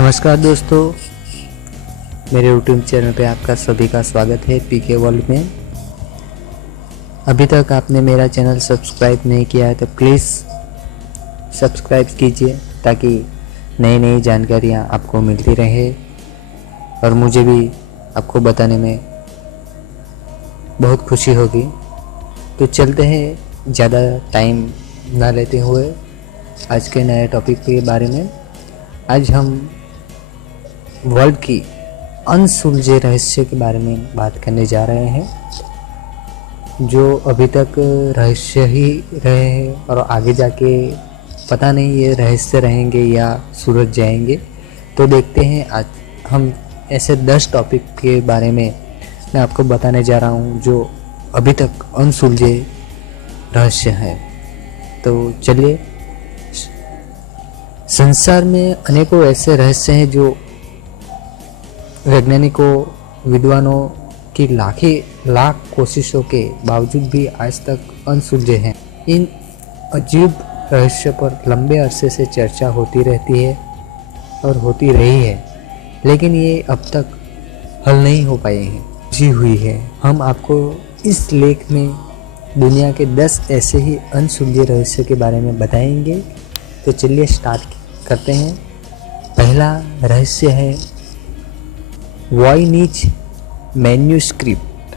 नमस्कार दोस्तों, मेरे यूट्यूब चैनल पे आपका सभी का स्वागत है पीके वर्ल्ड में। अभी तक आपने मेरा चैनल सब्सक्राइब नहीं किया है तो प्लीज़ सब्सक्राइब कीजिए ताकि नई नई जानकारियाँ आपको मिलती रहे और मुझे भी आपको बताने में बहुत खुशी होगी। तो चलते हैं, ज़्यादा टाइम ना लेते हुए आज के नए टॉपिक के बारे में। आज हम वर्ल्ड की अनसुलझे रहस्य के बारे में बात करने जा रहे हैं, जो अभी तक रहस्य ही रहे हैं और आगे जाके पता नहीं ये रहस्य रहेंगे या सुलझ जाएंगे। तो देखते हैं, आज हम ऐसे 10 टॉपिक के बारे में मैं आपको बताने जा रहा हूँ जो अभी तक अनसुलझे रहस्य हैं। तो चलिए, संसार में अनेकों ऐसे रहस्य हैं जो वैज्ञानिकों विद्वानों की लाख कोशिशों के बावजूद भी आज तक अनसुलझे हैं। इन अजीब रहस्य पर लंबे अरसे से चर्चा होती रहती है और होती रही है, लेकिन ये अब तक हल नहीं हो पाए हैं, जी हुई है। हम आपको इस लेख में दुनिया के 10 ऐसे ही अनसुलझे रहस्य के बारे में बताएंगे। तो चलिए स्टार्ट करते हैं। पहला रहस्य है वॉयनिच मैन्यूस्क्रिप्ट।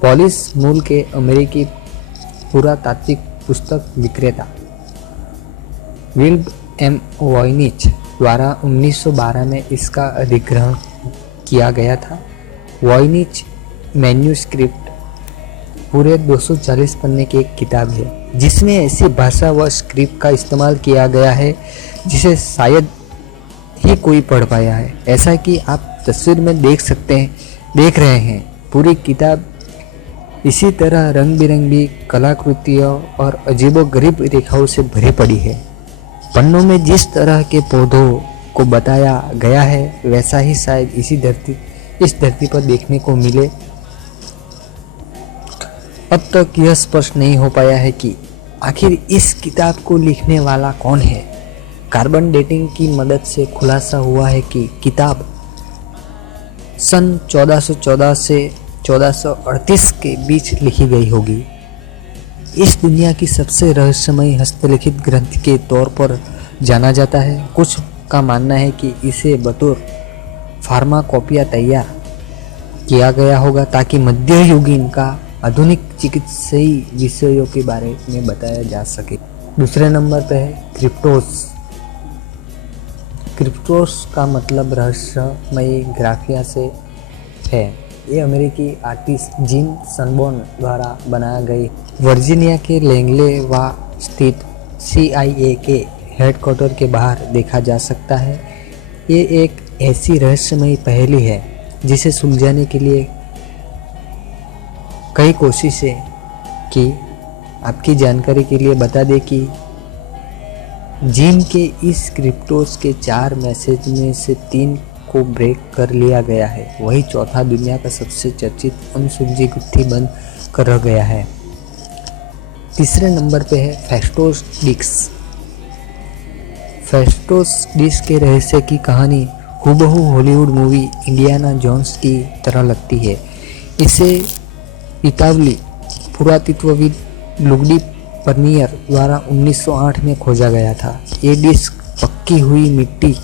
पॉलिश मूल के अमेरिकी पुरातात्विक पुस्तक विक्रेता विल्ब एम वॉयनिच द्वारा 1912 में इसका अधिग्रहण किया गया था। वॉयनिच मैन्यूस्क्रिप्ट पूरे 240 पन्ने की एक किताब है जिसमें ऐसी भाषा व स्क्रिप्ट का इस्तेमाल किया गया है जिसे शायद ही कोई पढ़ पाया है। ऐसा कि आप तस्वीर में देख रहे हैं। पूरी किताब इसी तरह रंग बिरंगी कलाकृतियों और अजीबोगरीब रेखाओं से भरी पड़ी है। पन्नों में जिस तरह के पौधों को बताया गया है वैसा ही शायद इस धरती पर देखने को मिले। अब तक यह स्पष्ट नहीं हो पाया है कि आखिर इस किताब को लिखने वाला कौन है। कार्बन डेटिंग की मदद से खुलासा हुआ है कि किताब सन 1414 से 1438 के बीच लिखी गई होगी। इस दुनिया की सबसे रहस्यमयी हस्तलिखित ग्रंथ के तौर पर जाना जाता है। कुछ का मानना है कि इसे बतौर फार्माकोपिया तैयार किया गया होगा ताकि मध्ययुगीन का आधुनिक चिकित्सीय विषयों के बारे में बताया जा सके। दूसरे नंबर पे है क्रिप्टोस। क्रिप्टोस का मतलब रहस्यमयी ग्राफिया से है। ये अमेरिकी आर्टिस्ट जीन सनबोर्न द्वारा बनाया गई वर्जीनिया के लैंगलेवा स्थित CIA के हेडक्वार्टर के बाहर देखा जा सकता है। ये एक ऐसी रहस्यमयी पहेली है जिसे सुलझाने के लिए कई कोशिशें की। आपकी जानकारी के लिए बता दें कि जीन के इस क्रिप्टोस के 4 मैसेज में से 3 को ब्रेक कर लिया गया है। वही चौथा दुनिया का सबसे चर्चित अनसुलझी गुत्थी बंद कर रह गया है। तीसरे नंबर पे है फेस्टोस डिक्स। फेस्टोस डिक्स के रहस्य की कहानी हूबहू हॉलीवुड मूवी इंडियाना जोन्स की तरह लगती है। इसे इतावली पुरातत्वविद लुगडी पर्नियर द्वारा 1908 में खोजा गया था। ये डिस्क पक्की हुई मिट्टी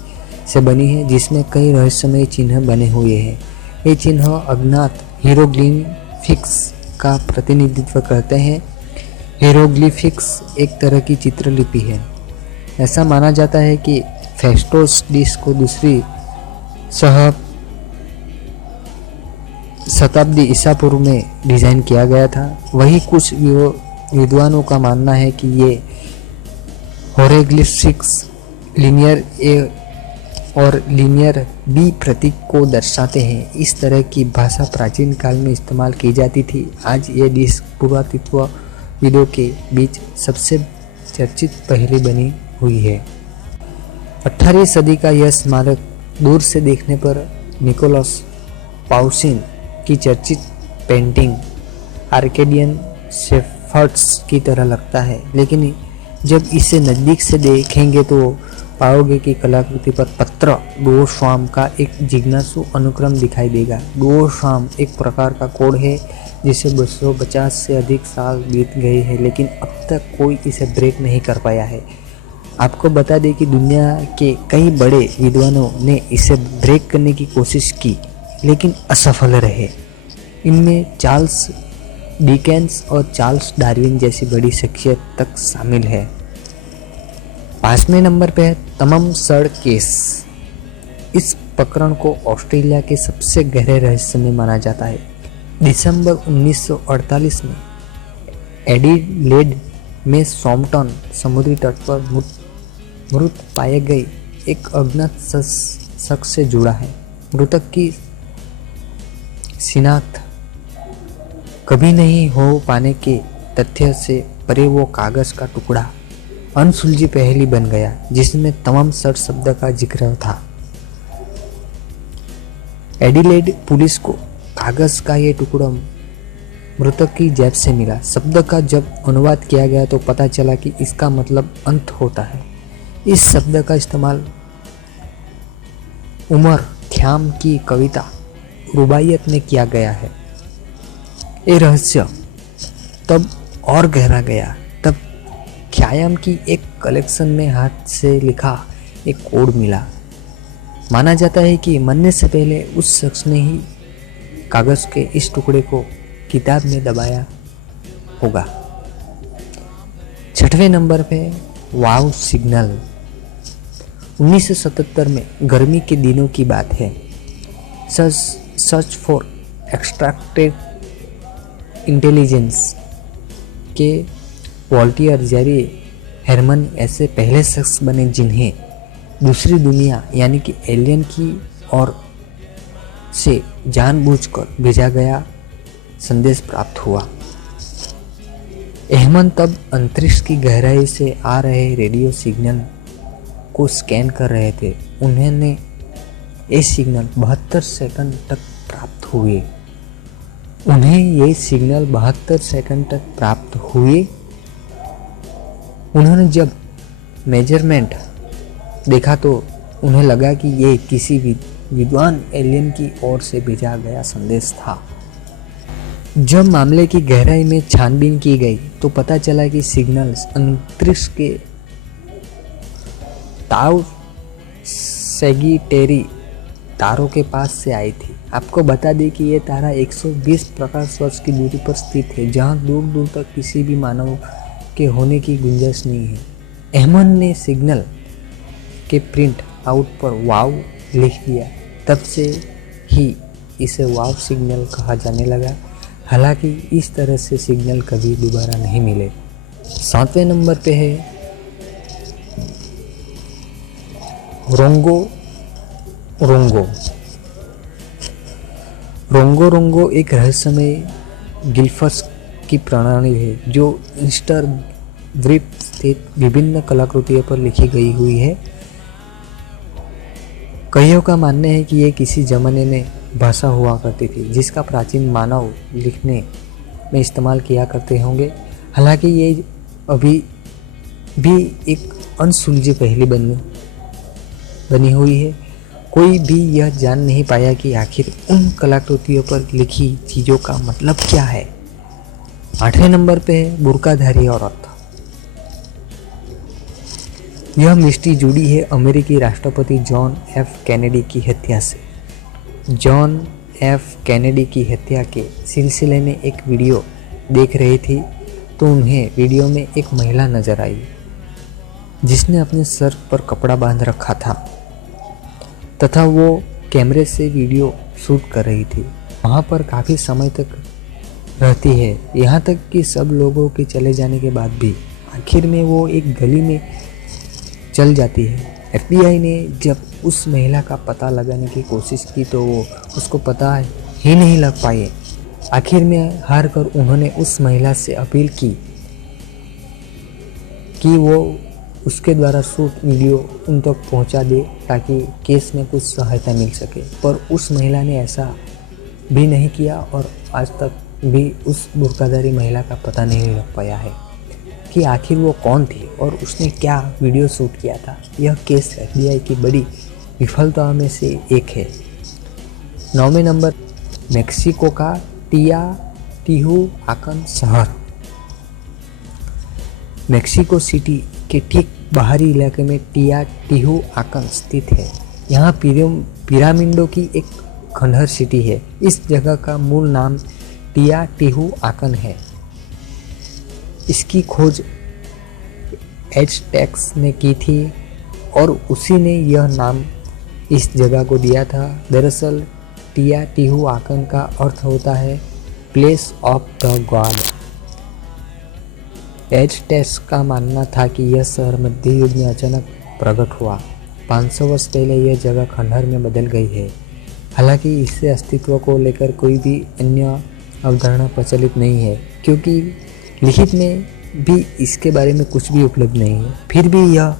से बनी है जिसमें कई रहस्यमय चिन्ह बने हुए हैं। ये चिन्ह अज्ञात हीरोग्लिफिक्स का प्रतिनिधित्व करते हैं। हीरोग्लिफिक्स एक तरह की चित्रलिपि है। ऐसा माना जाता है कि फेस्टोस डिस्क को दूसरी शताब्दी ईसा पूर्व में डिज़ाइन किया गया था। वही कुछ विद्वानों का मानना है कि ये होरोग्लिफिक्स लीनियर ए और लीनियर बी प्रतीक को दर्शाते हैं। इस तरह की भाषा प्राचीन काल में इस्तेमाल की जाती थी। आज ये डिस्क पुरातत्वविदों के बीच सबसे चर्चित पहेली बनी हुई है। 18वीं सदी का यह स्मारक दूर से देखने पर निकोलस पाउसिन की चर्चित पेंटिंग आर्केडियन शेफर्ड्स की तरह लगता है, लेकिन जब इसे नज़दीक से देखेंगे तो पाओगे कि कलाकृति पर पत्र डुओशाम का एक जिज्ञासु अनुक्रम दिखाई देगा। डुओशाम एक प्रकार का कोड है जिसे 250 से अधिक साल बीत गए हैं, लेकिन अब तक कोई इसे ब्रेक नहीं कर पाया है। आपको बता दें कि दुनिया के कई बड़े विद्वानों ने इसे ब्रेक करने की कोशिश की, लेकिन असफल रहे। इनमें चार्ल्स डिकेंस और चार्ल्स डार्विन जैसी बड़ी शख्सियत तक शामिल है। 5वें नंबर पे है तमम सड़ केस। इस प्रकरण को ऑस्ट्रेलिया के सबसे गहरे रहस्य में माना जाता है। दिसंबर 1948 में एडिलेड में सॉम्पटन समुद्री तट पर मृत पाए गए एक अज्ञात शख्स से जुड़ा है। मृतक की शिनाख्त कभी नहीं हो पाने के तथ्य से परे वो कागज का टुकड़ा अनसुलझी पहेली बन गया, जिसमें तमाम सड़ शब्द का जिक्र था। एडिलेड पुलिस को कागज का ये टुकड़ा मृतक की जेब से मिला। शब्द का जब अनुवाद किया गया तो पता चला कि इसका मतलब अंत होता है। इस शब्द का इस्तेमाल उमर ख़याम की कविता रुबाइयत में किया गया है। ये रहस्य तब और गहरा गया। तब ख़याम की एक कलेक्शन में हाथ से लिखा एक कोड मिला। माना जाता है कि मरने से पहले उस शख्स ने ही कागज़ के इस टुकड़े को किताब में दबाया होगा। 6वें नंबर पे वाव सिग्नल। 1977 में गर्मी के दिनों की बात है। सर्च फॉर एक्सट्रैक्टेड इंटेलिजेंस के वॉल्टियर जेरी हेरमन ऐसे पहले शख्स बने जिन्हें दूसरी दुनिया यानी कि एलियन की ओर से जानबूझकर भेजा गया संदेश प्राप्त हुआ। हेरमन तब अंतरिक्ष की गहराई से आ रहे रेडियो सिग्नल को स्कैन कर रहे थे। उन्होंने ये सिग्नल 72 सेकंड तक प्राप्त हुए। उन्होंने जब मेजरमेंट देखा तो उन्हें लगा कि ये किसी विद्वान एलियन की ओर से भेजा गया संदेश था। जब मामले की गहराई में छानबीन की गई तो पता चला कि सिग्नल्स अंतरिक्ष के ताउ सैगिटेरी तारों के पास से आई थी। आपको बता दें कि यह तारा 120 प्रकाश वर्ष की दूरी पर स्थित है, जहां दूर दूर तक किसी भी मानव के होने की गुंजाइश नहीं है। हेरमन ने सिग्नल के प्रिंट आउट पर वाव लिख दिया। तब से ही इसे वाव सिग्नल कहा जाने लगा। हालांकि इस तरह से सिग्नल कभी दोबारा नहीं मिले। 7वें नंबर पे है रोंगो रोंगो। रोंगो रोंगो एक रहस्यमय गिल्फर्स की प्रणाली है जो ईस्टर द्वीप स्थित विभिन्न कलाकृतियों पर लिखी गई हुई है। कईयों का मानना है कि ये किसी जमाने में भाषा हुआ करती थी जिसका प्राचीन मानव लिखने में इस्तेमाल किया करते होंगे। हालांकि ये अभी भी एक अनसुलझी पहेली बनी हुई है। कोई भी यह जान नहीं पाया कि आखिर उन कलाकृतियों पर लिखी चीज़ों का मतलब क्या है। 8वें नंबर पे है बुर्काधारी औरत। यह मिस्ट्री जुड़ी है अमेरिकी राष्ट्रपति जॉन एफ कैनेडी की हत्या से। जॉन एफ कैनेडी की हत्या के सिलसिले में एक वीडियो देख रही थी तो उन्हें वीडियो में एक महिला नजर आई जिसने अपने सर पर कपड़ा बांध रखा था तथा वो कैमरे से वीडियो शूट कर रही थी। वहाँ पर काफ़ी समय तक रहती है, यहाँ तक कि सब लोगों के चले जाने के बाद भी। आखिर में वो एक गली में चल जाती है। FBI ने जब उस महिला का पता लगाने की कोशिश की तो वो उसको पता ही नहीं लग पाए। आखिर में हार कर उन्होंने उस महिला से अपील की कि वो उसके द्वारा शूट वीडियो उन तक पहुंचा दे ताकि केस में कुछ सहायता मिल सके, पर उस महिला ने ऐसा भी नहीं किया और आज तक भी उस बुर्काधारी महिला का पता नहीं लग पाया है। कि आखिर वो कौन थी और उसने क्या वीडियो शूट किया था। यह केस FBI की बड़ी विफलताओं में से एक है। 9वें नंबर, मेक्सिको का टिहुआकन शहर। मेक्सिको सिटी के ठीक बाहरी इलाके में टिहुआकन स्थित है। यहाँ पिरामिडों की एक खंडहर सिटी है। इस जगह का मूल नाम टिहुआकन है। इसकी खोज एज़टेक्स ने की थी और उसी ने यह नाम इस जगह को दिया था। दरअसल टिहुआकन का अर्थ होता है प्लेस ऑफ द गॉड। एज़टेक्स का मानना था कि यह शहर मध्य युग में अचानक प्रकट हुआ। 500 वर्ष पहले यह जगह खंडहर में बदल गई है। हालांकि इसके अस्तित्व को लेकर कोई भी अन्य अवधारणा प्रचलित नहीं है, क्योंकि लिखित में भी इसके बारे में कुछ भी उपलब्ध नहीं है। फिर भी यह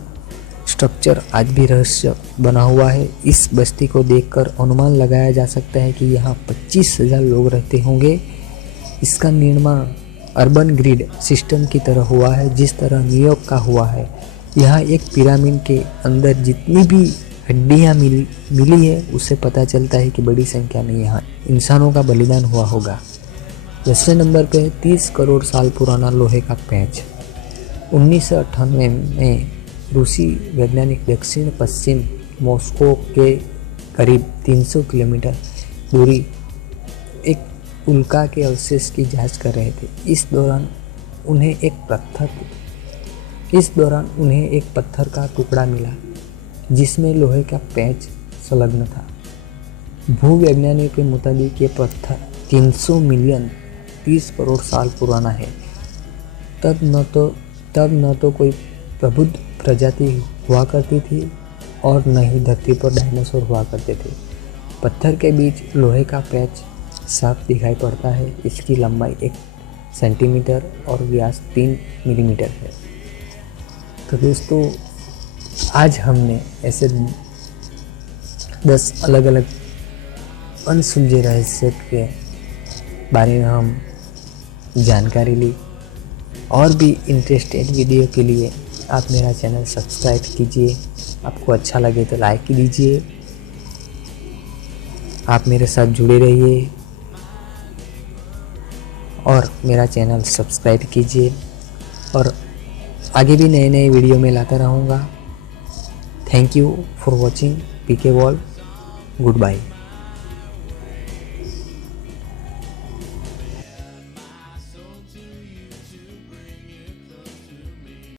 स्ट्रक्चर आज भी रहस्य बना हुआ है। इस बस्ती को देखकर अनुमान लगाया जा सकता है कि यहाँ 25,000 लोग रहते होंगे। इसका निर्माण अर्बन ग्रिड सिस्टम की तरह हुआ है, जिस तरह न्यूयॉर्क का हुआ है। यहाँ एक पिरामिड के अंदर जितनी भी हड्डियाँ मिली है, उससे पता चलता है कि बड़ी संख्या में यहाँ इंसानों का बलिदान हुआ होगा। 10वें नंबर पे 30 करोड़ साल पुराना लोहे का पेंच। 1998 में रूसी वैज्ञानिक दक्षिण पश्चिम मॉस्को के करीब 300 किलोमीटर दूरी एक उल्का के अवशेष की जांच कर रहे थे। इस दौरान उन्हें एक पत्थर का टुकड़ा मिला जिसमें लोहे का पेंच संलग्न था। भूवैज्ञानिकों के मुताबिक ये पत्थर 300 मिलियन 30 करोड़ साल पुराना है। तब न तो कोई प्रबुद्ध प्रजाति हुआ करती थी और न ही धरती पर डायनासोर हुआ करते थे। पत्थर के बीच लोहे का पेंच साफ दिखाई पड़ता है। इसकी लंबाई 1 सेंटीमीटर और व्यास 3 मिलीमीटर है। तो दोस्तों, आज हमने ऐसे 10 अलग अलग अनसुलझे रहस्य के बारे में हम जानकारी ली। और भी इंटरेस्टेड वीडियो के लिए आप मेरा चैनल सब्सक्राइब कीजिए। आपको अच्छा लगे तो लाइक कीजिए। आप मेरे साथ जुड़े रहिए और मेरा चैनल सब्सक्राइब कीजिए, और आगे भी नए नए वीडियो में लाता रहूँगा। Thank you for watching PK World। Good bye.